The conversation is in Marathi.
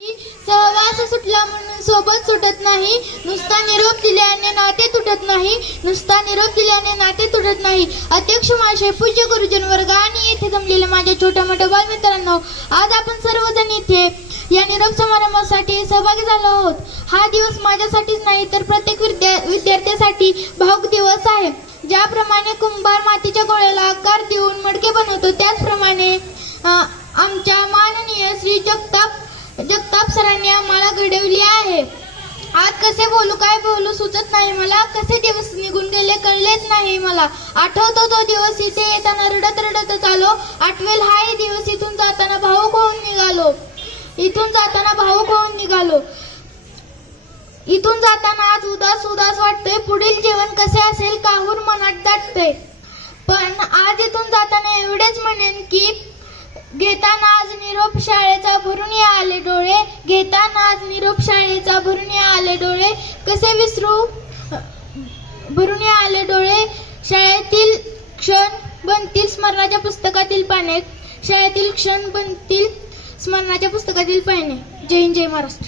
सहवास सुटला म्हणून सोबत सुटत नाही, नुसता निरोप दिल्याने नाते तुटत नाही, नुसता निरोप दिल्याने नाते तुटत नाही. अध्यक्ष महाशय, पूज्य गुरुजन वर्ग आणि येथे जमलेल्या माझ्या छोट्या मोठ्या बालमित्रांनो, आज आपण सर्वजण इथे या निरोप समारंभासाठी सहभागी झालो आहोत. हा दिवस माझ्यासाठीच नाही तर प्रत्येक विद्यार्थ्यासाठी भावुक दिवस आहे. ज्याप्रमाणे कुंभार मातीच्या गोळ्याला आकार देऊन मडके बनवतो, त्याचप्रमाणे आमच्या माननीय श्री जगताप सरांनी आम्हाला घडवले आहे. आज कसे बोलू, काय बोलू सुचत नाही मला. कसे दिवस निघून गेले कळलेच नाही मला. आठवतो तो दिवस, इथे येताना रडत रडतच आलो. आठवेल हाही दिवस, इथून जाताना भावुक होऊन निघालो. इथून जाताना आज उदास वाटतोय. पुढील जीवन कसे असेल काहून मनात दाटतंय. पण आज इथून जाताना एवढेच म्हणेन की घेताना आज निरोप शाळेचा भरून या आले डोळे. घेताना आज निरोप शाळेचा भरून या आले डोळे. कसे विसरू भरून या आले डोळे. शाळेतील क्षण बनतील स्मरणाच्या पुस्तकातील पाने. शाळेतील क्षण बनतील स्मरणाच्या पुस्तकातील पाने. जय हिंद, जय महाराष्ट्र.